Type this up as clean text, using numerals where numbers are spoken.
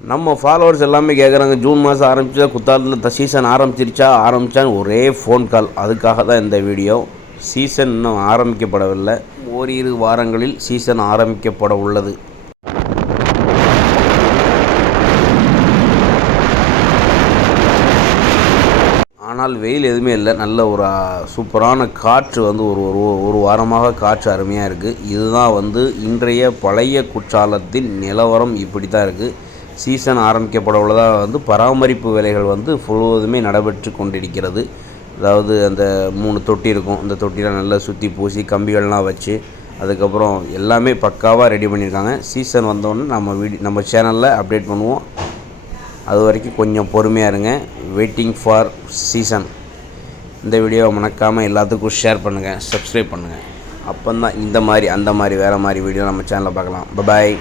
நம்ம ஃபாலோவர்ஸ் எல்லாமே கேட்குறாங்க, ஜூன் மாதம் ஆரம்பிச்சா குத்தாலத்தில் சீசன் ஆரம்பித்தான்னு ஒரே ஃபோன் கால். அதுக்காக தான் இந்த வீடியோ. சீசன் இன்னும் ஆரம்பிக்கப்படவில்லை. ஓரிரு வாரங்களில் சீசன் ஆரம்பிக்கப்பட உள்ளது. ஆனால் வெயில் எதுவுமே இல்லை. நல்ல ஒரு சூப்பரான காற்று ஒரு வாரமாக காற்று அருமையாக இருக்குது. இதுதான் இன்றைய பழைய குற்றாலத்தின் நிலவரம். இப்படி தான் இருக்குது. சீசன் ஆரம்பிக்கப்பட உள்ளதாக பராமரிப்பு வேலைகள் முழுவதுமே நடைபெற்று கொண்டிருக்கிறது. அதாவது அந்த 3 தொட்டி இருக்கும். அந்த தொட்டியில் நல்லா சுற்றி பூசி கம்பிகள்லாம் வச்சு அதுக்கப்புறம் எல்லாமே பக்காவாக ரெடி பண்ணியிருக்காங்க. சீசன் வந்தோடனே நம்ம சேனலில் அப்டேட் பண்ணுவோம். அது வரைக்கும் கொஞ்சம் பொறுமையாக இருங்க. Waiting for season. இந்த வீடியோவை மறக்காமல் எல்லாத்துக்கும் ஷேர் பண்ணுங்கள், சப்ஸ்கிரைப் பண்ணுங்கள். அப்போ தான் இந்த மாதிரி அந்த மாதிரி வேறு மாதிரி வீடியோ நம்ம சேனலில் பார்க்கலாம். பாய்.